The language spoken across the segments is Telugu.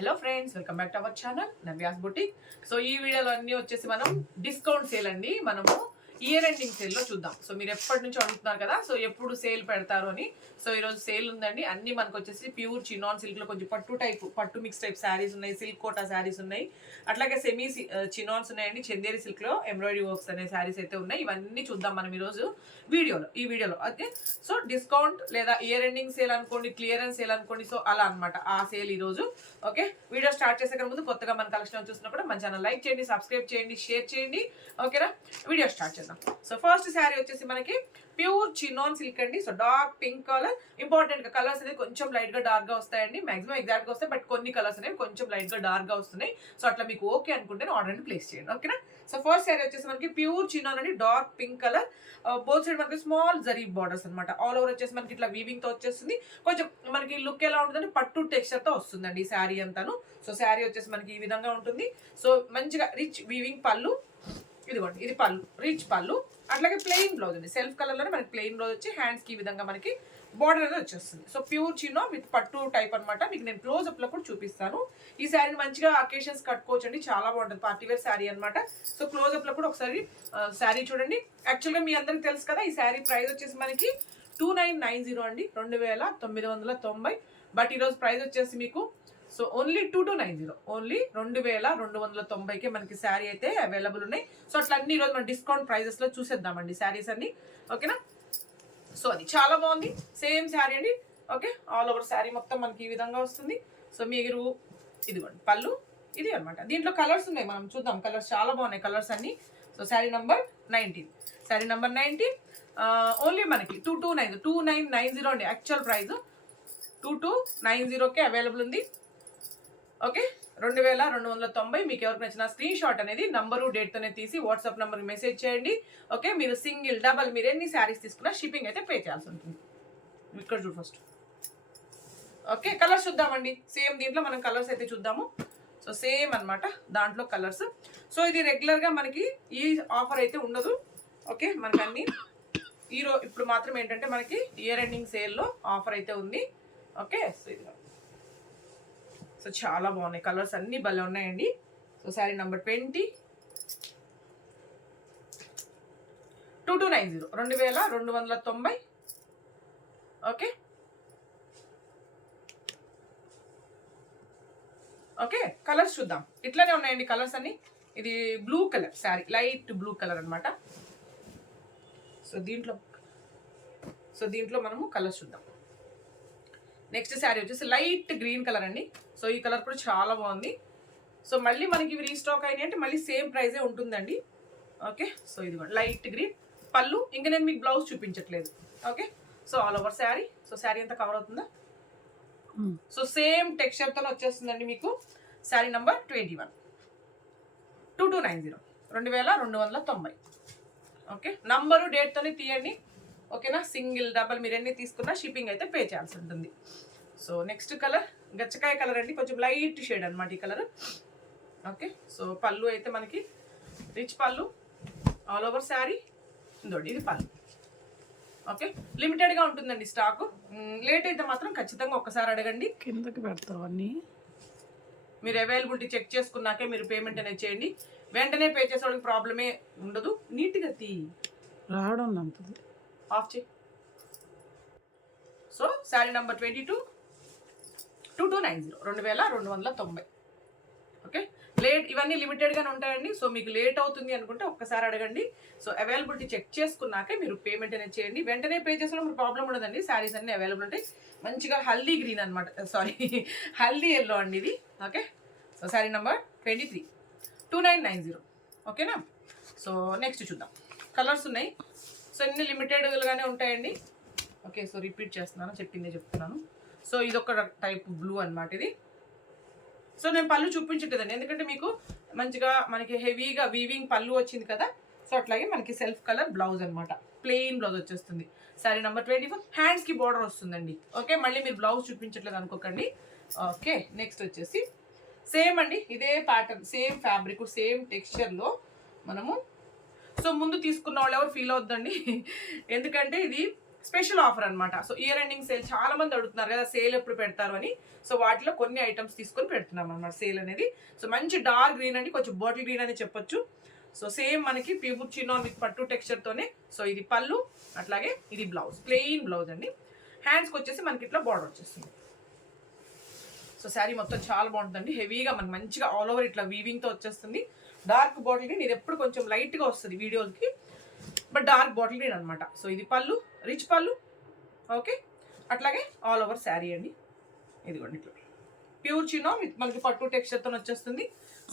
Hello friends, welcome back to our channel Navya's boutique. So ఈ వీడియోలో అన్ని వచ్చేసి మనం డిస్కౌంట్ సేల్ అండి. మనము ఇయర్ ఎండింగ్ సేల్ లో చూద్దాం. సో మీరు ఎప్పటి నుంచో అడుగుతున్నారు కదా, సో ఎప్పుడు సేల్ పెడతారు అని. సో ఈరోజు సేల్ ఉందండి. అన్ని మనకు వచ్చేసి ప్యూర్ చినాన్ సిల్క్ లో కొంచెం పట్టు మిక్స్ టైప్ శారీస్ ఉన్నాయి, సిల్క్ కోటా శారీస్ ఉన్నాయి, అట్లాగే సెమీ చినాన్స్ ఉన్నాయండి. చందేరి సిల్క్ లో ఎంబ్రాయిడరీ వర్క్స్ అనే శారీస్ అయితే ఉన్నాయి. ఇవన్నీ చూద్దాం మనం ఈరోజు ఈ వీడియోలో. ఓకే, సో డిస్కౌంట్ లేదా ఇయర్ ఎండింగ్ సేల్ అనుకోండి, క్లియరెన్స్ సేల్ అనుకోండి, సో అలా అనమాట ఆ సేల్ ఈ రోజు. ఓకే, వీడియో స్టార్ట్ చేసే ముందు కొత్తగా మన కలెక్షన్ చూసినప్పుడు మన ఛానల్ లైక్ చేయండి, సబ్స్క్రైబ్ చేయండి, షేర్ చేయండి. ఓకేనా, వీడియో స్టార్ట్ చేద్దాం. సో ఫస్ట్ శారీ వచ్చేసి మనకి ప్యూర్ చినాన్ సిల్క్ అండి. So dark pink colour. Important గా కలర్స్ అనేది కొంచెం లైట్ గా డార్క్ గా వస్తాయండి. మాక్సిమం ఎగ్జాక్ట్ గా వస్తాయి, బట్ కొన్ని కలర్స్ అనేవి కొంచెం లైట్ గా డార్క్ గా వస్తున్నాయి. సో అట్లా మీకు ఓకే అనుకుంటే ఆర్డర్ ని ప్లేస్ చేయండి. ఓకేనా, సో ఫస్ట్ శారీ వచ్చేసి మనకి ప్యూర్ చినాన్ అండి, dark pink colour. Both side మనకి స్మాల్ జరీ బార్డర్స్ అనమాట. ఆల్ ఓవర్ వచ్చేసి మనకి ఇట్లా వీవింగ్ తో వచ్చేస్తుంది. కొంచెం మనకి లుక్ ఎలా ఉంటుందంటే పట్టు టెక్స్చర్ తో వస్తుందండి ఈ శారీ అంతాను. సో శారీ వచ్చేసి మనకి ఈ విధంగా ఉంటుంది. సో మంచిగా రిచ్ వీవింగ్ పళ్ళు, ఇదిగోండి ఇది పళ్ళు, రిచ్ పళ్ళు. అట్లాగే ప్లెయిన్ బ్లౌజ్ అండి, సెల్ఫ్ కలర్ లోనే మనకి ప్లెయిన్ బ్లౌజ్ వచ్చి హ్యాండ్స్ కి ఈ విధంగా మనకి బార్డర్ అనేది వచ్చేస్తుంది. సో ప్యూర్ చినో విత్ పట్టు టైప్ అనమాట. మీకు నేను క్లోజ్అప్ లో కూడా చూపిస్తాను. ఈ శారీని మంచిగా అకేషన్స్ కట్టుకోవచ్చు అండి, చాలా బాగుంటుంది. పార్టీ వేర్ శారీ అనమాట. సో క్లోజ్అప్ లో కూడా ఒకసారి శారీ చూడండి. యాక్చువల్ గా మీ అందరికి తెలుసు కదా, ఈ శారీ ప్రైస్ వచ్చేసి మనకి 2990 అండి, 2990. బట్ ఈరోజు ప్రైస్ వచ్చేసి మీకు సో ఓన్లీ 2290, ఓన్లీ 2290కే మనకి శారీ అయితే అవైలబుల్ ఉన్నాయి. సో అట్లా అన్ని ఈరోజు మన డిస్కౌంట్ ప్రైజెస్ లో చూసేద్దామండి శారీస్ అన్ని. ఓకేనా, సో అది చాలా బాగుంది. సేమ్ శారీ అండి. ఓకే, ఆల్ ఓవర్ శారీ మొత్తం మనకి ఈ విధంగా వస్తుంది. సో మీరు ఇదిగోండి పళ్ళు, ఇది అనమాట. దీంట్లో కలర్స్ ఉన్నాయి, మనం చూద్దాం. కలర్స్ చాలా బాగున్నాయి కలర్స్ అన్ని. సో శారీ నంబర్ 19, ఓన్లీ మనకి 2990 అండి. యాక్చువల్ ప్రైస్ 2290కే అవైలబుల్ ఉంది. ఓకే, 2290. మీకు ఎవరికి నచ్చిన స్క్రీన్ షాట్ అనేది నంబరు డేట్ తోనే తీసి వాట్సాప్ నంబర్కి మెసేజ్ చేయండి. ఓకే, మీరు సింగిల్ డబల్ మీరు ఎన్ని శారీస్ తీసుకున్నా షిప్పింగ్ అయితే పే చేయాల్సి ఉంటుంది. ఇక్కడ చూడు ఫస్ట్. ఓకే, కలర్స్ చూద్దామండి. సేమ్ దీంట్లో మనం కలర్స్ అయితే చూద్దాము. సో సేమ్ అనమాట దాంట్లో కలర్స్. సో ఇది రెగ్యులర్గా మనకి ఈ ఆఫర్ అయితే ఉండదు. ఓకే, మనకి అన్ని ఇప్పుడు మాత్రం ఏంటంటే మనకి ఇయర్ ఎండింగ్ సేల్లో ఆఫర్ అయితే ఉంది. ఓకే, సో ఇది సో చాలా బాగున్నాయి కలర్స్ అన్ని భలే ఉన్నాయండి. So sari number 20, 2290, 2290. Okay okay, colours చూద్దాం. ఇట్లానే ఉన్నాయండి కలర్స్ అన్ని. ఇది blue colour sari, light blue colour అనమాట. సో దీంట్లో మనము కలర్స్ చూద్దాం. నెక్స్ట్ శారీ వచ్చేసి లైట్ గ్రీన్ కలర్ అండి. సో ఈ కలర్ కూడా చాలా బాగుంది. సో మళ్ళీ మనకి ఇవి రీస్టాక్ అయినాయి అంటే మళ్ళీ సేమ్ ప్రైజే ఉంటుందండి. ఓకే, సో ఇది లైట్ గ్రీన్ పళ్ళు. ఇంకా నేను మీకు బ్లౌజ్ చూపించట్లేదు. Okay, so all over sari. So sari అంతా కవర్ అవుతుందా? సో సేమ్ టెక్స్చర్తో వచ్చేస్తుందండి మీకు. శారీ నంబర్ 21, 2290, 2290. ఓకే, నంబరు డేట్తోనే తీయండి. ఓకేనా, సింగిల్ డబల్ మీరు ఎన్ని తీసుకున్నా షిప్పింగ్ అయితే పే చేయాల్సి ఉంటుంది. సో నెక్స్ట్ కలర్ గచ్చకాయ కలర్ అండి, కొంచెం లైట్ షేడ్ అనమాట ఈ కలర్. ఓకే, సో పళ్ళు అయితే మనకి రిచ్ పళ్ళు, ఆల్ ఓవర్ శారీ. ఇంకోటి ఇది పళ్ళు. ఓకే, లిమిటెడ్గా ఉంటుందండి స్టాక్. లేట్ అయితే మాత్రం ఖచ్చితంగా ఒక్కసారి అడగండి, కిందకి పెడతారు అన్నీ. మీరు అవైలబిలిటీ చెక్ చేసుకున్నాకే మీరు పేమెంట్ అనేది చేయండి. వెంటనే పే చేసే వాళ్ళకి ప్రాబ్లమే ఉండదు. నీట్గా రావడం అంతది ఆఫ్ చేయి. So sari number 22, 2290, 2290. ఓకే, ఇవన్నీ లిమిటెడ్గానే ఉంటాయండి. సో మీకు లేట్ అవుతుంది అనుకుంటే ఒక్కసారి అడగండి. సో అవైలబిలిటీ చెక్ చేసుకున్నాకే మీరు పేమెంట్ అనేది చేయండి. వెంటనే పే చేసిన మీరు ప్రాబ్లం ఉండదండి. శారీస్ అన్ని అవైలబుల్ ఉంటాయి. మంచిగా హల్దీ గ్రీన్ అనమాట, సారీ హల్దీ ఎల్లో అండి ఇది. Okay, so sari number 23, 2990. ఓకేనా, సో నెక్స్ట్ చూద్దాం. కలర్స్ ఉన్నాయి. సో ఇన్ని లిమిటెడ్గానే ఉంటాయండి. ఓకే, సో రిపీట్ చేస్తున్నాను, చెప్తున్నాను. సో ఇదొక టైప్ బ్లూ అనమాట ఇది. సో నేను పళ్ళు చూపించట్లేదండి, ఎందుకంటే మీకు మంచిగా మనకి హెవీగా వీవింగ్ పళ్ళు వచ్చింది కదా. సో అట్లాగే మనకి సెల్ఫ్ కలర్ బ్లౌజ్ అనమాట, ప్లెయిన్ బ్లౌజ్ వచ్చేస్తుంది. శారీ నెంబర్ 24, హ్యాండ్స్కి బార్డర్ వస్తుందండి. ఓకే, మళ్ళీ మీరు బ్లౌజ్ చూపించట్లేదు అనుకోకండి. ఓకే, నెక్స్ట్ వచ్చేసి సేమ్ అండి, ఇదే ప్యాటర్న్, సేమ్ ఫ్యాబ్రిక్, సేమ్ టెక్స్చర్లో మనము. సో ముందు తీసుకున్న వాళ్ళు ఎవరు ఫీల్ అవుద్దండి, ఎందుకంటే ఇది స్పెషల్ ఆఫర్ అన్నమాట. సో ఇయర్ ఎండింగ్ సేల్ చాలా మంది అడుగుతున్నారు కదా సేల్ ఎప్పుడు పెడతారు అని. సో వాటిలో కొన్ని ఐటమ్స్ తీసుకొని పెడుతున్నాం అన్నమాట సేల్ అనేది. సో మంచి డార్క్ గ్రీన్ అండి, కొంచెం బాటిల్ గ్రీన్ అని చెప్పొచ్చు. సో సేమ్ మనకి ప్యూర్ చినాన్ విత్ పట్టు టెక్స్చర్ తోనే. సో ఇది పళ్ళు, అట్లాగే ఇది బ్లౌజ్, ప్లెయిన్ బ్లౌజ్ అండి. హ్యాండ్స్కి వచ్చేసి మనకి ఇట్లా బార్డర్ వచ్చేస్తుంది. సో శారీ మొత్తం చాలా బాగుంటుందండి, హెవీగా మనకి మంచిగా ఆల్ ఓవర్ ఇట్లా వీవింగ్తో వచ్చేస్తుంది. డార్క్ బాటిల్ గ్రీన్, ఇది ఎప్పుడు కొంచెం లైట్గా వస్తుంది వీడియోకి, బట్ డార్క్ బాటిల్ గ్రీన్ అనమాట. సో ఇది పళ్ళు, రిచ్ పళ్ళు. ఓకే, అట్లాగే ఆల్ ఓవర్ శారీ అండి. ఇదిగోండి ఇట్లా ప్యూర్ చినో విత్ మనకి పట్టు టెక్స్చర్తో వచ్చేస్తుంది.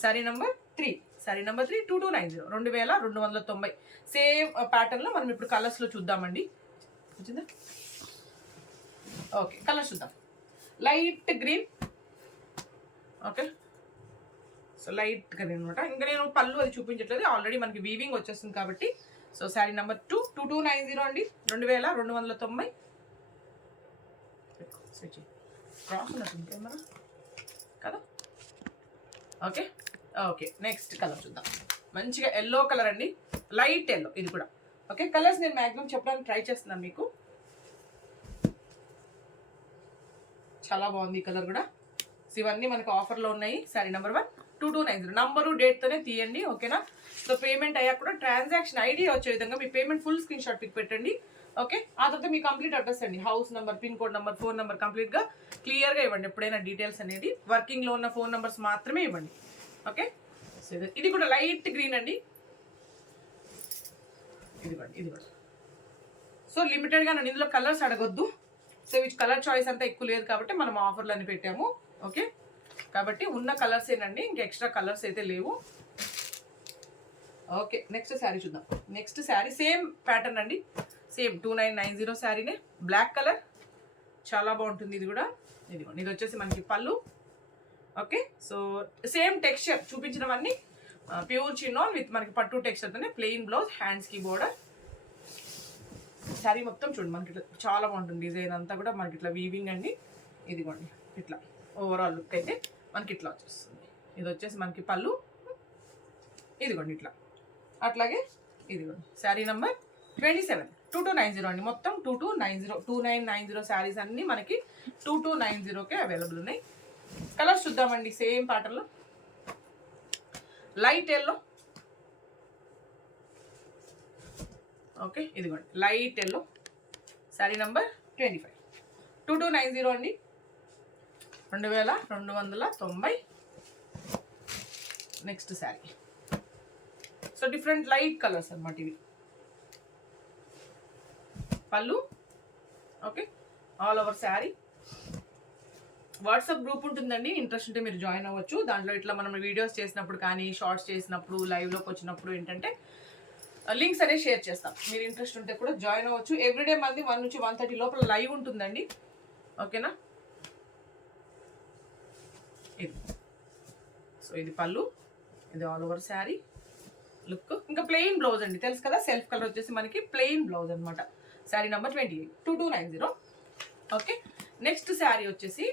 Sari number 3, sari number 3 2290, 2290. Same ప్యాటర్న్లో మనం ఇప్పుడు కలర్స్లో చూద్దామండి. వచ్చిందా? ఓకే, కలర్స్ చూద్దాం. Light green, okay, so light green అనమాట. ఇంకా నేను పళ్ళు అది చూపించట్లేదు, ఆల్రెడీ మనకి వీవింగ్ వచ్చేస్తుంది కాబట్టి. సో శారీ నెంబర్ 2 2290 అండి, 2290 క్రాస్ ఉన్నట్టుంది కెమెరా కదా. ఓకే ఓకే, నెక్స్ట్ కలర్ చూద్దాం. మంచిగా ఎల్లో కలర్ అండి, లైట్ ఎల్లో ఇది కూడా. ఓకే, కలర్స్ నేను మ్యాక్సిమం చెప్పడానికి ట్రై చేస్తున్నాను మీకు. చాలా బాగుంది ఈ కలర్ కూడా. సో ఇవన్నీ మనకు ఆఫర్లో ఉన్నాయి. శారీ నెంబర్ 1 2290, నంబరు డేట్తోనే తీయండి, ఓకేనా. సో పేమెంట్ అయ్యాక కూడా ట్రాన్సాక్షన్ ఐడి వచ్చే విధంగా మీ payment full screen shot pic పెట్టండి. ఓకే, ఆ తర్వాత మీ కంప్లీట్ అడ్రస్ అండి, house number, pin code number, phone number కంప్లీట్గా క్లియర్గా ఇవ్వండి. ఎప్పుడైనా డీటెయిల్స్ అనేది వర్కింగ్లో ఉన్న ఫోన్ నెంబర్స్ మాత్రమే ఇవ్వండి. ఓకే, సో ఇది కూడా లైట్ గ్రీన్ అండి, ఇది కూడా. సో లిమిటెడ్గా నన్ను ఇందులో కలర్స్ అడగొద్దు. సో విచ్ కలర్ చాయిస్ అంతా ఎక్కువ లేదు కాబట్టి మనం ఆఫర్లు అని పెట్టాము. ఓకే, కాబట్టి ఉన్న కలర్స్ ఏనండి, ఇంకా ఎక్స్ట్రా కలర్స్ అయితే లేవు. ఓకే, నెక్స్ట్ శారీ చూద్దాం. నెక్స్ట్ శారీ సేమ్ ప్యాటర్న్ అండి, సేమ్ 2990 శారీనే, బ్లాక్ కలర్, చాలా బాగుంటుంది ఇది కూడా. ఇది వచ్చేసి మనకి pallu. Okay, so same texture చూపించినవన్నీ ప్యూర్ చినాన్ విత్ మనకి పట్టు టెక్స్చర్తోనే, ప్లెయిన్ బ్లౌజ్, హ్యాండ్స్కి బోర్డర్. శారీ మొత్తం చూడండి మనకి ఇట్లా చాలా బాగుంటుంది, డిజైన్ అంతా కూడా మనకి ఇట్లా వీవింగ్ అండి. ఇదిగోండి ఇట్లా ఓవరాల్ లుక్ అయితే మనకి ఇట్లా వచ్చేస్తుంది. ఇది వచ్చేసి మనకి పళ్ళు, ఇదిగోండి ఇట్లా. అట్లాగే ఇదిగోండి శారీ నెంబర్ 27 2290 అండి, మొత్తం 2990 శారీస్ అన్నీ మనకి 2290కే అవైలబుల్ ఉన్నాయి. కలర్స్ చూద్దామండి సేమ్ ప్యాటర్న్లో. లైట్ ఎల్లో, ఓకే, ఇదిగోండి లైట్ ఎల్లో, శారీ నెంబర్ 25 2290 అండి, 2290. Next sari. So different light colours అన్నమాట ఇవి. పళ్ళు, okay, all over sari. WhatsApp group ఉంటుందండి, ఇంట్రెస్ట్ ఉంటే మీరు జాయిన్ అవ్వచ్చు. దాంట్లో ఇట్లా మనం వీడియోస్ చేసినప్పుడు కానీ, షార్ట్స్ చేసినప్పుడు, లైవ్లోకి వచ్చినప్పుడు ఏంటంటే లింక్స్ అనేవి షేర్ చేస్తాం. మీరు ఇంట్రెస్ట్ ఉంటే కూడా జాయిన్ అవ్వచ్చు. ఎవ్రీడే మంది 1 నుంచి 1:30 లోపల లైవ్ ఉంటుందండి, ఓకేనా. ఇది సో ఇది పళ్ళు, ఇది ఆల్ ఓవర్ శారీ లుక్. ఇంకా ప్లెయిన్ బ్లౌజ్ అండి, తెలుసు కదా, సెల్ఫ్ కలర్ వచ్చేసి మనకి ప్లెయిన్ బ్లౌజ్ అనమాట. Sari number 28 2290. Okay, next sari వచ్చేసి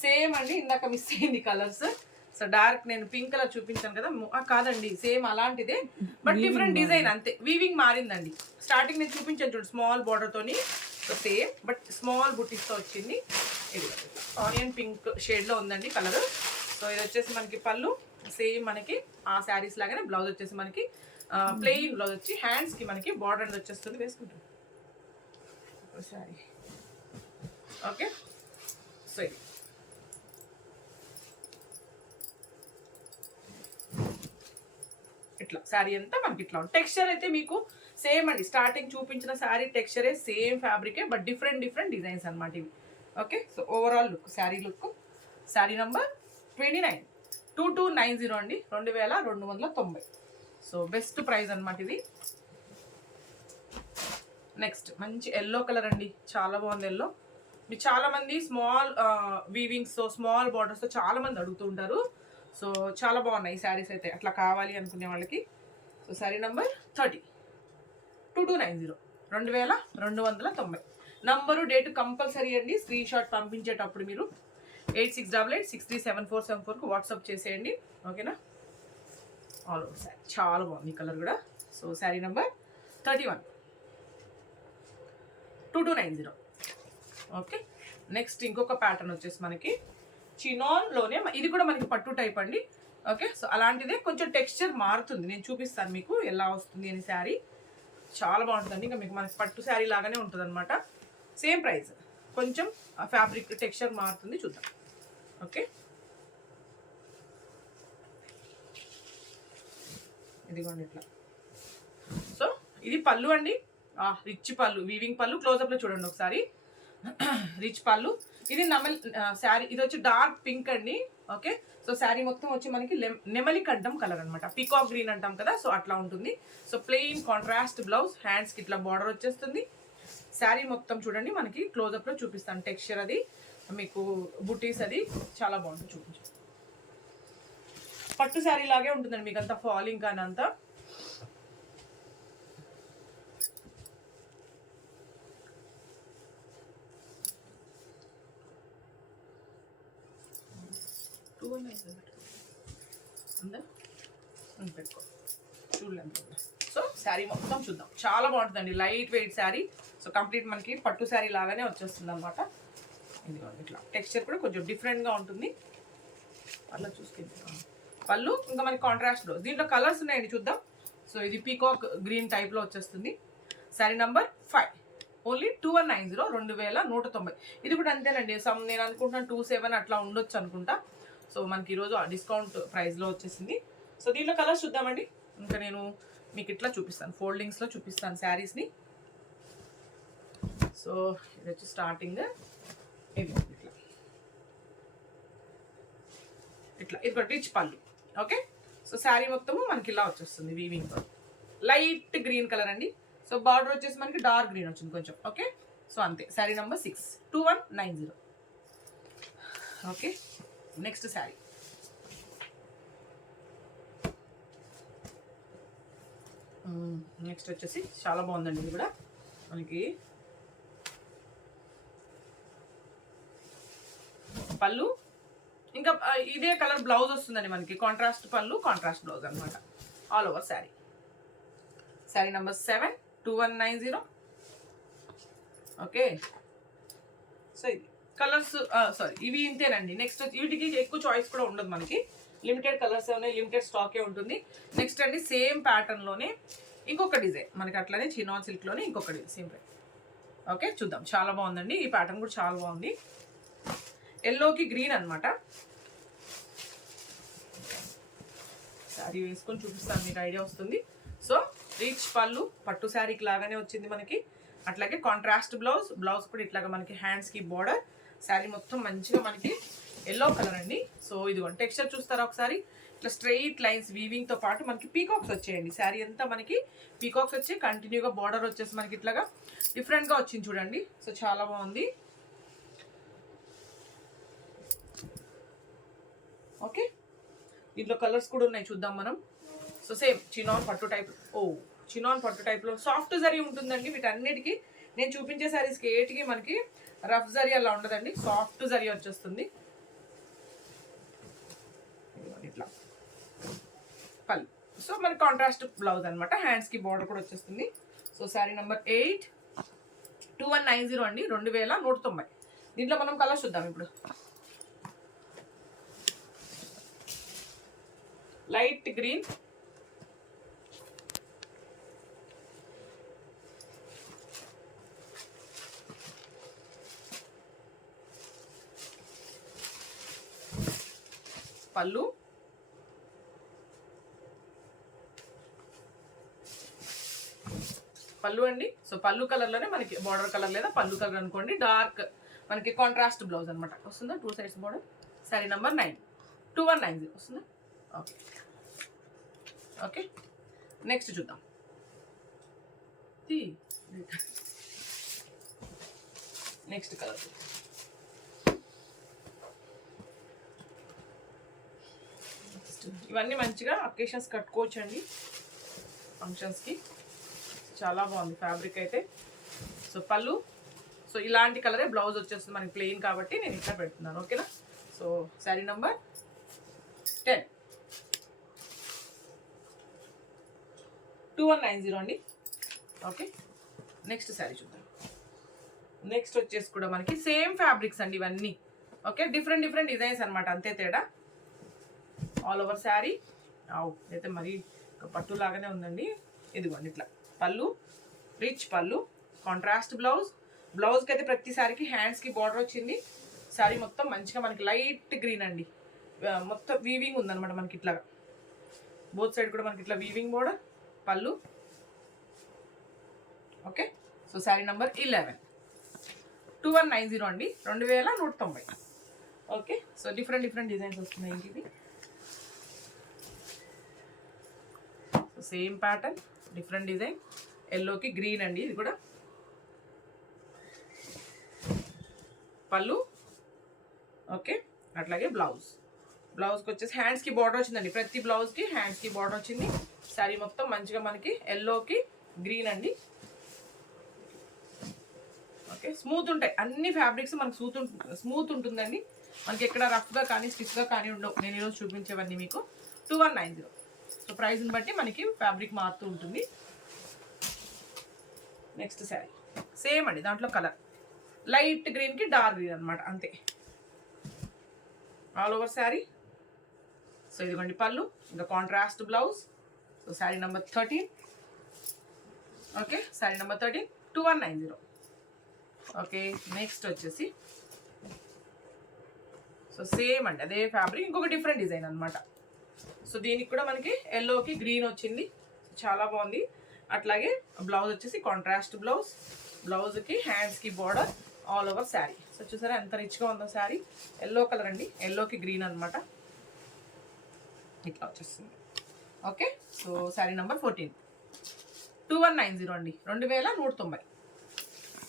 సేమ్ అండి, ఇందాక మిస్ అయింది కలర్స్. సో డార్క్ నేను పింక్ కలర్ చూపించాను కదా, కాదండి సేమ్ అలాంటిదే బట్ డిఫరెంట్ డిజైన్ అంతే, వీవింగ్ మారిందండి. స్టార్టింగ్ నేను చూపించాను చూడు స్మాల్ బార్డర్తోని, సో సేమ్ బట్ స్మాల్ బుటీస్తో వచ్చింది. ఇది ఆనియన్ పింక్ షేడ్లో ఉందండి కలర్. సో ఇది వచ్చేసి మనకి పళ్ళు, సేమ్ మనకి ఆ శారీస్ లాగానే బ్లౌజ్ వచ్చేసి మనకి ప్లెయిన్ బ్లౌజ్ వచ్చి హ్యాండ్స్కి మనకి బార్డర్ అనేది వచ్చేస్తుంది. వేసుకుంటాం శారీ. ఓకే, సో ఇది ఇట్లా శారీ అంతా మనకి ఇట్లా టెక్స్చర్ అయితే మీకు సేమ్ అండి, స్టార్టింగ్ చూపించిన శారీ టెక్స్చరే, సేమ్ ఫ్యాబ్రికే బట్ డిఫరెంట్ డిజైన్స్ అనమాట ఇవి. Okay, so overall look sari look. Sari number 29 2290 అండి, 2290. సో బెస్ట్ ప్రైస్ అనమాట ఇది. నెక్స్ట్ మంచి ఎల్లో కలర్ అండి, చాలా బాగుంది ఎల్లో. మీరు చాలామంది స్మాల్ వీవింగ్స్తో, స్మాల్ బార్డర్స్తో చాలామంది అడుగుతూ ఉంటారు. సో చాలా బాగున్నాయి ఈ శారీస్ అయితే, అట్లా కావాలి అనుకునే వాళ్ళకి. So sari number 30 2290, 2290. Number date compulsory అండి, స్క్రీన్ షాట్ పంపించేటప్పుడు మీరు 8688637474కు వాట్సాప్ చేసేయండి, ఓకేనా. ఆల్ ఓవర్ శారీ చాలా బాగుంది ఈ కలర్ కూడా. So sari number 31 2290. Okay, next ఇంకొక ప్యాటర్న్ వచ్చేసి మనకి చినాన్లోనే, ఇది కూడా మనకి పట్టు టైప్ అండి. ఓకే, సో అలాంటిదే కొంచెం టెక్స్చర్ మారుతుంది, నేను చూపిస్తాను మీకు ఎలా వస్తుంది అని. శారీ చాలా బాగుంటుందండి, ఇంకా మీకు మనకి పట్టు శారీ లాగానే ఉంటుంది అనమాట. సేమ్ ప్రైస్, కొంచెం ఫ్యాబ్రిక్ టెక్స్చర్ మారుతుంది, చూద్దాం. ఓకే, ఇదిగోండి ఇట్లా. సో ఇది పళ్ళు అండి, రిచ్ పళ్ళు, వీవింగ్ పళ్ళు. క్లోజప్లో చూడండి ఒకసారి, రిచ్ పళ్ళు. ఇది శారీ, ఇది వచ్చి డార్క్ పింక్ అండి. ఓకే, సో శారీ మొత్తం వచ్చి మనకి నెమలి కడ్డం కలర్ అనమాట, పీకాక్ గ్రీన్ అంటాం కదా, సో అట్లా ఉంటుంది. సో ప్లెయిన్ కాంట్రాస్ట్ బ్లౌజ్, హ్యాండ్స్కి ఇట్లా బార్డర్ వచ్చేస్తుంది. శారీ మొత్తం చూడండి, మనకి క్లోజప్లో చూపిస్తాను టెక్స్చర్, అది మీకు బుటీస్ అది చాలా బాగుంటుంది. చూపించు, పట్టు శారీ లాగే ఉంటుందండి మీకు అంతా, ఫాలింగ్ కానీ అంతా. పెట్టుకో, చూడలేదు. సో శారీ మొత్తం చూద్దాం, చాలా బాగుంటుందండి, light weight sari. So complete మనకి పట్టు శారీ లాగానే వచ్చేస్తుంది అనమాట. ఇదిగోండి ఇట్లా, టెక్స్చర్ కూడా కొంచెం డిఫరెంట్గా ఉంటుంది. అలా చూసుకుంటాం పళ్ళు, ఇంకా మనకి కాంట్రాస్ట్ బ్లౌజ్. దీంట్లో కలర్స్ ఉన్నాయండి, చూద్దాం. సో ఇది పీకాక్ గ్రీన్ టైప్లో వచ్చేస్తుంది. Sari number 5, only 2190, 2190. ఇది కూడా అంతేనండి, నేను అనుకుంటున్నాను 27 అట్లా ఉండొచ్చు అనుకుంటా. సో మనకి ఈరోజు డిస్కౌంట్ ప్రైస్లో వచ్చేసింది. సో దీంట్లో కలర్స్ చూద్దామండి. ఇంకా నేను మీకు ఇట్లా చూపిస్తాను, ఫోల్డింగ్స్లో చూపిస్తాను శారీస్ని. సో ఇది వచ్చి స్టార్టింగ్, ఇది ఇట్లా ఇట్లా, ఇది కూడా రిచ్ పళ్ళు. ఓకే, సో శారీ మొత్తము మనకి ఇలా వచ్చేస్తుంది, వీవింగ్ లైట్ గ్రీన్ కలర్ అండి. సో బార్డర్ వచ్చేసి మనకి డార్క్ గ్రీన్ వచ్చింది కొంచెం. ఓకే, సో అంతే. Sari number 6, 2190. Okay, next sari. Next వచ్చేసి చాలా బాగుందండి, ఇది కూడా మనకి పళ్ళు, ఇంకా ఇదే కలర్ బ్లౌజ్ వస్తుందండి మనకి, కాంట్రాస్ట్ పళ్ళు, కాంట్రాస్ట్ బ్లౌజ్ అనమాట, all over sari. Sari number 7, 2190. Okay, so ఇది కలర్స్, సారీ ఇవి ఇంతేనండి. నెక్స్ట్ వీటికి ఎక్కువ చాయిస్ కూడా ఉండదు మనకి, లిమిటెడ్ కలర్స్ ఉన్నాయి, లిమిటెడ్ స్టాకే ఉంటుంది. నెక్స్ట్ అండి, సేమ్ ప్యాటర్న్లోనే ఇంకొక డిజైన్ మనకి, అట్లానే చినాన్ సిల్క్లోనే ఇంకొక డిజైన్, సేమ్ ప్యాటర్న్. ఓకే, చూద్దాం. చాలా బాగుందండి, ఈ ప్యాటర్న్ కూడా చాలా బాగుంది. ఎల్లోకి గ్రీన్ అనమాట. శారీ వేసుకొని చూపిస్తాను, మీకు ఐడియా వస్తుంది. సో రిచ్ పళ్ళు, పట్టు శారీకి లాగానే వచ్చింది మనకి. అట్లాగే కాంట్రాస్ట్ బ్లౌజ్, బ్లౌజ్ కూడా ఇట్లాగా మనకి హ్యాండ్స్కి బార్డర్. శారీ మొత్తం మంచిగా మనకి ఎల్లో కలర్ అండి. సో ఇదిగోండి, టెక్స్చర్ చూస్తారా ఒకసారి, ఇట్లా స్ట్రెయిట్ లైన్స్ వీవింగ్తో పాటు మనకి పీకాక్స్ వచ్చేయండి. శారీ అంతా మనకి పీకాక్స్ వచ్చి కంటిన్యూగా బార్డర్ వచ్చేసి మనకి ఇట్లాగా డిఫరెంట్గా వచ్చింది చూడండి. సో చాలా బాగుంది. ఓకే, దీంట్లో కలర్స్ కూడా ఉన్నాయి, చూద్దాం మనం. సో సేమ్ చినాన్ పట్టు టైప్, చినాన్ పట్టు టైప్లో సాఫ్ట్ జరీ ఉంటుందండి వీటన్నిటికీ. నేను చూపించే శారీస్కి ఏటికి మనకి రఫ్ జరీ అలా ఉండదండి, సాఫ్ట్ జరీ వచ్చేస్తుంది. ఇట్లా పళ్ళు, సో మనకి కాంట్రాస్ట్ బ్లౌజ్ అనమాట, హ్యాండ్స్కి బార్డర్ కూడా వచ్చేస్తుంది. సో శారీ నెంబర్ 8, 2190 అండి, 2190. దీంట్లో మనం కలర్స్ చూద్దాం ఇప్పుడు. లైట్ గ్రీన్, పళ్ళు, పళ్ళు అండి. సో పళ్ళు కలర్లోనే మనకి బార్డర్ కలర్ లేదా పళ్ళు కలర్ అనుకోండి, డార్క్ మనకి కాంట్రాస్ట్ బ్లౌజ్ అనమాట వస్తుందా, 2 సైడ్స్ బార్డర్. శారీ నెంబర్ 9, 2190 వస్తుందా. ఓకే, ఓకే నెక్స్ట్ చూద్దాం. నెక్స్ట్ కలర్ ఇవన్నీ మంచిగా అకేషన్స్ కట్టుకోవచ్చు అండి, ఫంక్షన్స్కి. చాలా బాగుంది ఫ్యాబ్రిక్ అయితే. సో పళ్ళు, సో ఇలాంటి కలరే బ్లౌజ్ వచ్చేస్తుంది మనకి, ప్లెయిన్ కాబట్టి నేను ఇట్లా పెడుతున్నాను. ఓకేనా. సో శారీ నెంబర్ 10, 2190 అండి. ఓకే, నెక్స్ట్ శారీ చూద్దాం. నెక్స్ట్ వచ్చేసి కూడా మనకి సేమ్ ఫ్యాబ్రిక్స్ అండి ఇవన్నీ. ఓకే, డిఫరెంట్ డిఫరెంట్ డిజైన్స్ అనమాట, అంతే తేడా. ఆల్ ఓవర్ శారీ అయితే మరి పట్టు లాగానే ఉందండి. ఇదిగోండి ఇట్లా పళ్ళు, రిచ్ పళ్ళు, కాంట్రాస్ట్ బ్లౌజ్. బ్లౌజ్కి అయితే ప్రతి శారీకి హ్యాండ్స్కి బార్డర్ వచ్చింది. శారీ మొత్తం మంచిగా మనకి లైట్ గ్రీన్ అండి, మొత్తం వీవింగ్ ఉందన్నమాట మనకి ఇట్లా. బోత్ సైడ్ కూడా మనకి ఇట్లా వీవింగ్ బోర్డర్, పళ్ళు. ఓకే, సో శారీ నెంబర్ 11, 2190 అండి, 2190. Okay, so different different designs వస్తున్నాయి ఇవి. So same pattern, different design. ఎల్లోకి గ్రీన్ అండి ఇది కూడా. పళ్ళు. ఓకే, అట్లాగే బ్లౌజ్. బ్లౌజ్కి వచ్చేసి హ్యాండ్స్కి బార్డర్ వచ్చిందండి, ప్రతి బ్లౌజ్కి హ్యాండ్స్కి బార్డర్ వచ్చింది. శారీ మొత్తం మంచిగా మనకి ఎల్లోకి గ్రీన్ అండి. ఓకే, స్మూత్ ఉంటాయి అన్ని ఫ్యాబ్రిక్స్ మనకి స్మూత్ ఉంటుందండి. మనకి ఎక్కడ రఫ్గా కానీ స్టిఫ్గా కానీ ఉండవు. నేను ఈరోజు చూపించేవన్నీ మీకు 2190. సో ప్రైస్ని బట్టి మనకి ఫ్యాబ్రిక్ మారుతూ ఉంటుంది. నెక్స్ట్ శారీ సేమ్ అండి, దాంట్లో కలర్ లైట్ గ్రీన్కి డార్క్ గ్రీన్ అనమాట, అంతే. All over sari. సో ఇదిగోండి పళ్ళు, ఇంకా contrast blouse. So sari number 13. Okay, sari number 13, 2190. Okay, next వచ్చేసి సో సేమ్ అండి అదే ఫ్యాబ్రిక్, ఇంకొక డిఫరెంట్ డిజైన్ అనమాట. సో దీనికి కూడా మనకి ఎల్లోకి గ్రీన్ వచ్చింది, చాలా బాగుంది. అట్లాగే బ్లౌజ్ వచ్చేసి కాంట్రాస్ట్ బ్లౌజ్. బ్లౌజ్కి హ్యాండ్స్కి border, all over sari. So చూసారా ఎంత రిచ్గా ఉందో శారీ. ఎల్లో కలర్ అండి, ఎల్లోకి గ్రీన్ అనమాట, ఇట్లా వచ్చేస్తుంది. ఓకే, సో శారీ నెంబర్ 14, 2190 అండి, 2190.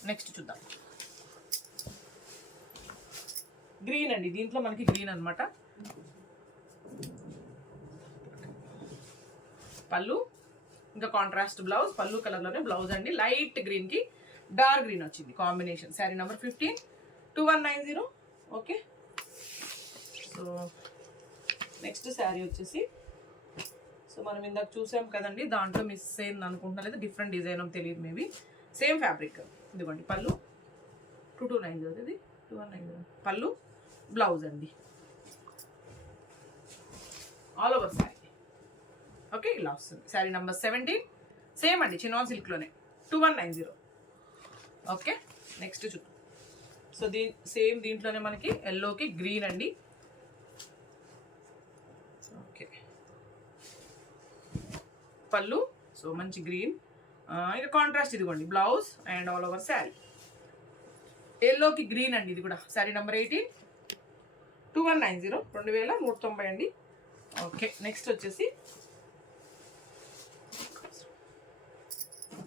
నెక్స్ట్ చూద్దాం. గ్రీన్ అండి, దీంట్లో మనకి గ్రీన్ అనమాట. పళ్ళు, ఇంకా కాంట్రాస్ట్ బ్లౌజ్. పళ్ళు కలర్లోనే బ్లౌజ్ అండి, లైట్ గ్రీన్కి డార్క్ గ్రీన్ వచ్చింది combination. Sari number 15, 2190. Okay, so next sari వచ్చేసి సో మనం ఇందాక చూసాం కదండి, దాంట్లో మిస్ అయింది అనుకుంటున్నా, లేదా డిఫరెంట్ డిజైన్ తెలియదు మేబీ. Same fabric. ఇదిగోండి పళ్ళు, 2290 ఇది 2190. పళ్ళు, బ్లౌజ్ అండి, ఆల్ ఓవర్ శారీ. ఓకే, ఇలా వస్తుంది. శారీ నెంబర్ 17, సేమ్ అండి చినాన్ సిల్క్లోనే, 2190. ఓకే, నెక్స్ట్ చూద్దాం. సో సేమ్ దీంట్లోనే మనకి ఎల్లోకి గ్రీన్ అండి. ఓకే, పళ్ళు, సో మంచి గ్రీన్. ఇక కాంట్రాస్ట్ ఇదిగోండి blouse and all over sari. ఎల్లోకి గ్రీన్ అండి ఇది కూడా. శారీ నెంబర్ 18, 2190, 2190 అండి. ఓకే, నెక్స్ట్ వచ్చేసి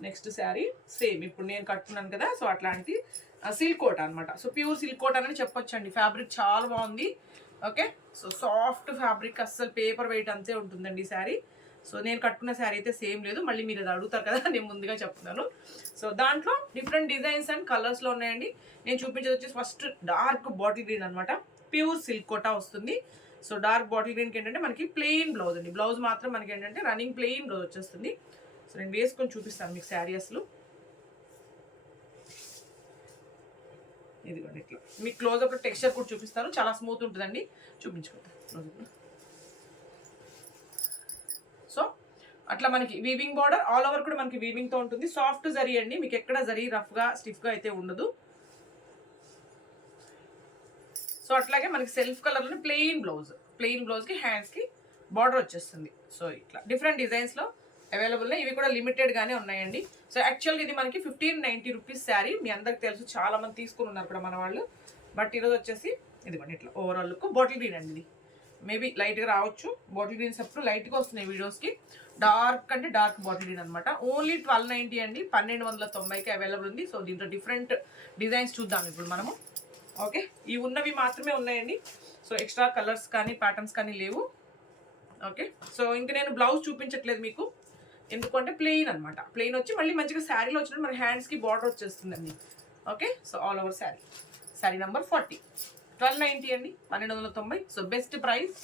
నెక్స్ట్ శారీ సేమ్ ఇప్పుడు నేను కట్టుకున్నాను కదా, సో అట్లాంటి సిల్క్ కోట్ అనమాట. సో ప్యూర్ సిల్క్ కోట్ అని చెప్పొచ్చండి. ఫ్యాబ్రిక్ చాలా బాగుంది. ఓకే, సో సాఫ్ట్ ఫ్యాబ్రిక్, అస్సలు పేపర్ వెయిట్ అంతే ఉంటుందండి ఈ శారీ. సో నేను కట్టుకున్న శారీ అయితే సేమ్ లేదు, మళ్ళీ మీరు అది అడుగుతారు కదా, నేను ముందుగా చెప్తున్నాను. సో దాంట్లో డిఫరెంట్ డిజైన్స్ అండ్ కలర్స్లో ఉన్నాయండి. నేను చూపించేది వచ్చేసి ఫస్ట్ డార్క్ బాటిల్ గ్రీన్ అనమాట, ప్యూర్ సిల్క్ కోటా వస్తుంది. సో డార్క్ బాటిల్ గ్రీన్కి ఏంటంటే మనకి ప్లెయిన్ బ్లౌజ్ అండి. బ్లౌజ్ మాత్రం మనకి ఏంటంటే రన్నింగ్ ప్లెయిన్ బ్లౌజ్ వచ్చేస్తుంది. సో నేను వేసుకొని చూపిస్తాను మీకు శారీ అసలు. ఇదిగోండి ఇట్లా మీకు క్లోజ్అప్ టెక్స్చర్ కూడా చూపిస్తాను, చాలా స్మూత్ ఉంటుందండి. చూపించుకుంటాను క్లోజ్అప్. సో అట్లా మనకి వీవింగ్ బార్డర్, ఆల్ ఓవర్ కూడా మనకి వీవింగ్తో ఉంటుంది. సాఫ్ట్ జరీ అండి, మీకు ఎక్కడ జరీ రఫ్గా స్టిఫ్గా అయితే ఉండదు. సో అట్లాగే మనకి సెల్ఫ్ కలర్లో ప్లెయిన్ బ్లౌజ్కి హ్యాండ్స్కి బార్డర్ వచ్చేస్తుంది. సో ఇట్లా డిఫరెంట్ డిజైన్స్లో అవైలబుల్. ఇవి కూడా లిమిటెడ్గానే ఉన్నాయండి. సో యాక్చువల్గా ఇది మనకి 1590 రూపీస్ శారీ. మీ అందరికి తెలుసు, చాలా మంది తీసుకుని ఉన్నారు కూడా మన వాళ్ళు. బట్ ఈరోజు వచ్చేసి ఇదిగోండి ఇట్లా ఓవరాల్ లుక్ బాటిల్ గ్రీన్ అండి. ఇది మేబీ లైట్గా రావచ్చు, బాటిల్ గ్రీన్స్ అప్పుడు లైట్గా వస్తున్నాయి వీడియోస్కి. డార్క్ అంటే డార్క్ బాటిల్ గ్రీన్ అనమాట. ఓన్లీ 1290 అండి, 1290కి అవైలబుల్ ఉంది. సో దీంట్లో డిఫరెంట్ డిజైన్స్ చూద్దాం ఇప్పుడు మనము. ఓకే, ఇవి ఉన్నవి మాత్రమే ఉన్నాయండి. సో ఎక్స్ట్రా కలర్స్ కానీ ప్యాటర్న్స్ కానీ లేవు. ఓకే, సో ఇంక నేను బ్లౌజ్ చూపించట్లేదు మీకు, ఎందుకంటే ప్లెయిన్ అనమాట. ప్లెయిన్ వచ్చి మళ్ళీ మంచిగా శారీలో వచ్చినట్టు మన హ్యాండ్స్కి బార్డర్ వచ్చేస్తుందండి. Okay, so all over sari. Sari number 40, 1290 అండి, 1290. So best price.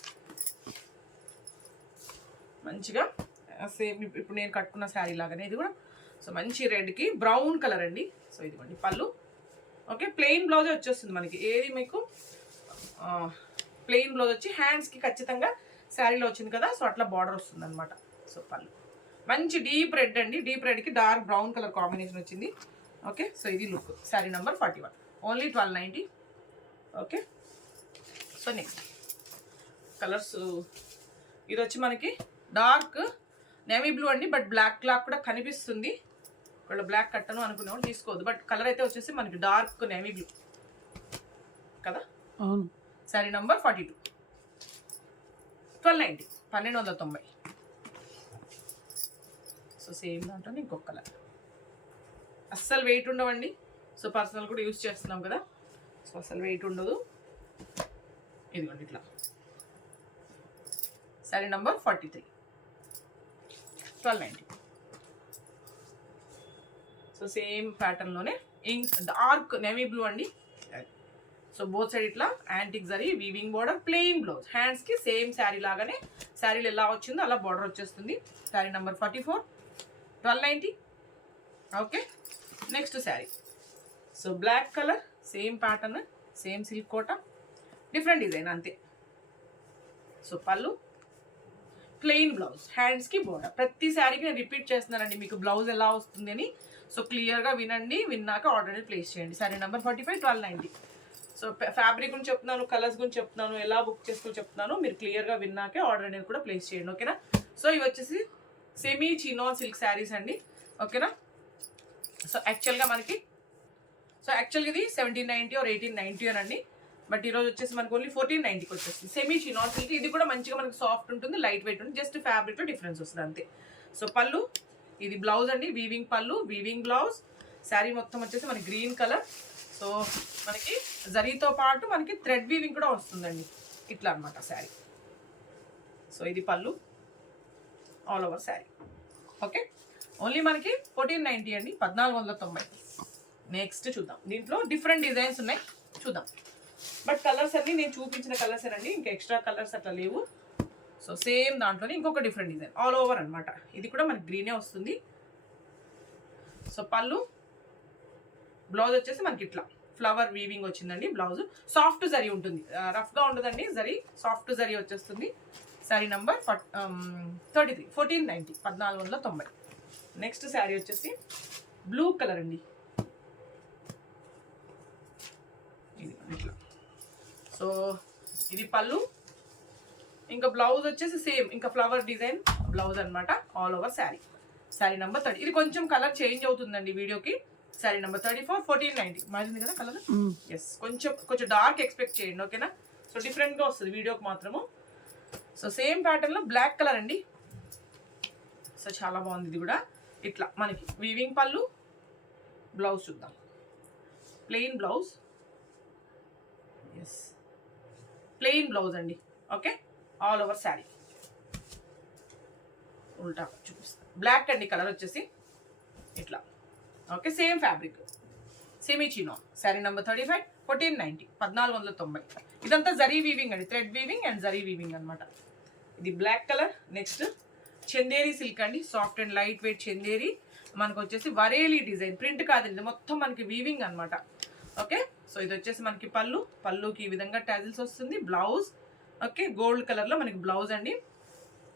మంచిగా సేమ్ ఇప్పుడు నేను కట్టుకున్న శారీ లాగానే ఇది కూడా. సో మంచి రెడ్కి బ్రౌన్ కలర్ అండి. సో ఇదిగోండి పళ్ళు, ఓకే, ప్లెయిన్ బ్లౌజ్ వచ్చేస్తుంది మనకి. ఏది మీకు ప్లెయిన్ బ్లౌజ్ వచ్చి హ్యాండ్స్కి ఖచ్చితంగా శారీలో వచ్చింది కదా, సో అట్లా బార్డర్ వస్తుంది అనమాట. సో పళ్ళు మంచి డీప్ రెడ్ అండి, డీప్ రెడ్కి డార్క్ బ్రౌన్ కలర్ కాంబినేషన్ వచ్చింది. ఓకే, సో ఇది look. Sari number 41, only 1290. Okay, so next colours ఇది వచ్చి మనకి డార్క్ నేవీ బ్లూ అండి, బట్ బ్లాక్ క్లాక్ కూడా కనిపిస్తుంది. ఒకవేళ బ్లాక్ కట్టను అనుకునే వాళ్ళు తీసుకోవద్దు, బట్ కలర్ అయితే వచ్చేసి మనకి డార్క్ నేవీ బ్లూ కదా. అవును. శారీ నంబర్ 42, 1290, 1290. సో సేమ్ దాంట్లో ఇంకొక కలర్. అస్సలు వెయిట్ ఉండవండి. సో పర్సనల్ కూడా యూజ్ చేస్తున్నాం కదా, సో అసలు వెయిట్ ఉండదు. ఇదిగోండి ఇట్లా. శారీ నంబర్ 43, 1290. సో సేమ్ ప్యాటర్న్లోనే డార్క్ నేవీ బ్లూ అండి. సో బోత్ సైడ్ ఇట్లా antique zari weaving border, plain blouse, హ్యాండ్స్కి సేమ్ శారీ లాగానే శారీలు ఎలా వచ్చిందో అలా బార్డర్ వచ్చేస్తుంది. Sari number 44, 1290. Okay, next sari. So black colour, same pattern, same silk Kota, different design అంతే. సో పళ్ళు, ప్లెయిన్ బ్లౌజ్, హ్యాండ్స్కి బోర్డర్. ప్రతి శారీకి నేను రిపీట్ చేస్తున్నానండి మీకు బ్లౌజ్ ఎలా వస్తుంది అని. సో క్లియర్గా వినండి, విన్నాక ఆర్డర్ అనేది ప్లేస్ చేయండి. శారీ నెంబర్ 45, 1290. సో ఫ్యాబ్రిక్ గురించి చెప్తున్నాను, కలర్స్ గురించి చెప్తున్నాను, ఎలా బుక్ చేసుకో చెప్తున్నాను. మీరు క్లియర్గా విన్నాకే ఆర్డర్ అనేది కూడా ప్లేస్ చేయండి. ఓకేనా. సో ఇవి వచ్చేసి సెమీ చినాన్ సిల్క్ శారీస్ అండి. ఓకేనా. సో యాక్చువల్గా ఇది 1790 or 1890 అనండి, బట్ ఈరోజు వచ్చేసి మనకు ఓన్లీ 1490కి వచ్చేస్తుంది. Semi chinon silk. ఇది కూడా మంచిగా మనకి సాఫ్ట్ ఉంటుంది, లైట్ వెయిట్ ఉంటుంది, జస్ట్ ఫ్యాబ్రిక్లో డిఫరెన్స్ వస్తుంది అంతే. సో పళ్ళు, ఇది బ్లౌజ్ అండి, వీవింగ్ పళ్ళు, వీవింగ్ బ్లౌజ్. శారీ మొత్తం వచ్చేసి మనకి గ్రీన్ కలర్. సో మనకి జరీతో పాటు మనకి థ్రెడ్ వీవింగ్ కూడా వస్తుందండి, ఇట్లా అనమాట శారీ. సో ఇది పళ్ళు, all over sari. Okay, only మనకి 1490 అండి, 1490. నెక్స్ట్ చూద్దాం. దీంట్లో డిఫరెంట్ డిజైన్స్ ఉన్నాయి, చూద్దాం. బట్ కలర్స్ అన్నీ నేను చూపించిన కలర్స్ అండి, ఇంకా ఎక్స్ట్రా కలర్స్ అట్లా లేవు. సో సేమ్ దాంట్లోనే ఇంకొక డిఫరెంట్ డిజైన్ ఆల్ ఓవర్ అనమాట. ఇది కూడా మనకి గ్రీనే వస్తుంది. సో పళ్ళు, బ్లౌజ్ వచ్చేసి మనకి ఇట్లా ఫ్లవర్ వీవింగ్ వచ్చిందండి. బ్లౌజ్ సాఫ్ట్ జరీ ఉంటుంది, రఫ్గా ఉండదండి జరీ, సాఫ్ట్ జరీ వచ్చేస్తుంది. శారీ నంబర్ 33, 1490, 1490. నెక్స్ట్ శారీ వచ్చేసి బ్లూ కలర్ అండి, ఇది ఇట్లా. సో ఇది పళ్ళు, ఇంకా బ్లౌజ్ వచ్చేసి సేమ్ ఇంకా ఫ్లవర్ డిజైన్ బ్లౌజ్ అనమాట, all over sari. Sari number 30. ఇది కొంచెం కలర్ చేంజ్ అవుతుందండి వీడియోకి. శారీ నెంబర్ 34, 1490. మారింది కదా కలర్. ఎస్, కొంచెం డార్క్ ఎక్స్పెక్ట్ చేయండి. ఓకేనా. సో డిఫరెంట్గా వస్తుంది వీడియోకి మాత్రము. సో సేమ్ ప్యాటర్న్లో బ్లాక్ కలర్ అండి. సో చాలా బాగుంది ఇది కూడా. ఇట్లా మనకి వీవింగ్ పళ్ళు, బ్లౌజ్ చూద్దాం. Plain blouse, yes plain blouse అండి. Okay, all over sari. ఉల్టా చూపిస్తాను. బ్లాక్ అండి కలర్ వచ్చేసి ఇట్లా. Okay, same fabric, semi chino. Sari number 35, 1490, 1490. ఇదంతా జరీ వీవింగ్ అండి, thread weaving and zari weaving అనమాట. ఇది black colour. Next Chanderi silk అండి, soft and light weight Chanderi. మనకు వచ్చేసి వరేలి డిజైన్, ప్రింట్ కాదండి, మొత్తం మనకి వీవింగ్ అనమాట. ఓకే, సో ఇది వచ్చేసి మనకి పళ్ళుకి ఈ విధంగా టాజిల్స్ వస్తుంది. బ్లౌజ్ ఓకే, గోల్డ్ కలర్లో మనకి బ్లౌజ్ అండి.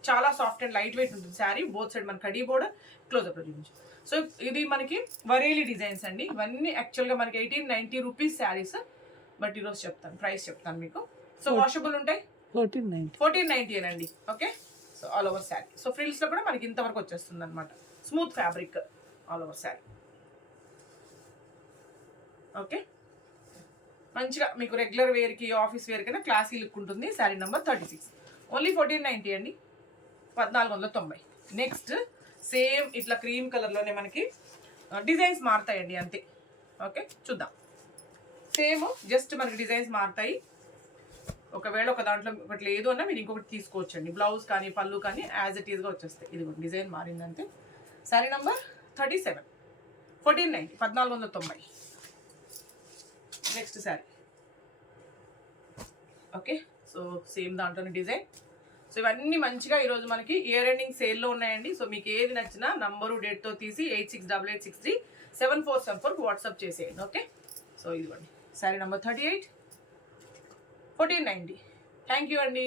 చాలా సాఫ్ట్ అండ్ లైట్ వెయిట్ ఉంటుంది శారీ. బోత్ సైడ్ మనకి కడీ బోర్డర్, క్లోజ్అప్లో చూపించు. సో ఇది మనకి వరేలి డిజైన్స్ అండి. ఇవన్నీ యాక్చువల్గా మనకి 1890 రూపీస్ శారీస్, బట్ ఈరోజు చెప్తాను ప్రైస్ చెప్తాను మీకు. సో వాషబుల్ ఉంటాయి, 1490 అండి. Okay, so all over sari. So ఫ్రిల్స్లో కూడా మనకి ఇంతవరకు వచ్చేస్తుంది అనమాట, smooth fabric all over sari. Okay, మంచిగా మీకు రెగ్యులర్ వేర్కి, ఆఫీస్ వేర్ కన్నా క్లాసీ లుక్ ఉంటుంది. శారీ నెంబర్ 36, ఓన్లీ 1490 అండి, 1490. నెక్స్ట్ సేమ్ ఇట్లా క్రీమ్ కలర్లోనే మనకి డిజైన్స్ మారుతాయండి అంతే. ఓకే, చూద్దాం. సేమ్ జస్ట్ మనకి డిజైన్స్ మారుతాయి. ఒకవేళ ఒక దాంట్లో ఒకటి లేదు అన్నా మీరు ఇంకొకటి తీసుకోవచ్చండి. బ్లౌజ్ కానీ పళ్ళు కానీ యాజ్ ఇట్ ఈస్గా వచ్చేస్తాయి. ఇది డిజైన్ మారిందంతే. Sari number 37, 1490, 1490. Next sari. Okay, so same దాంట్లోనే డిజైన్. సో ఇవన్నీ మంచిగా ఈరోజు మనకి ఇయర్ ఎండింగ్ సేల్లో ఉన్నాయండి. సో మీకు ఏది నచ్చినా నంబరు డేట్తో తీసి 8688637474కి వాట్సాప్ చేసేయండి. ఓకే, సో సో ఇదిగోండి శారీ నెంబర్ 38 1490. థ్యాంక్ యూ అండి.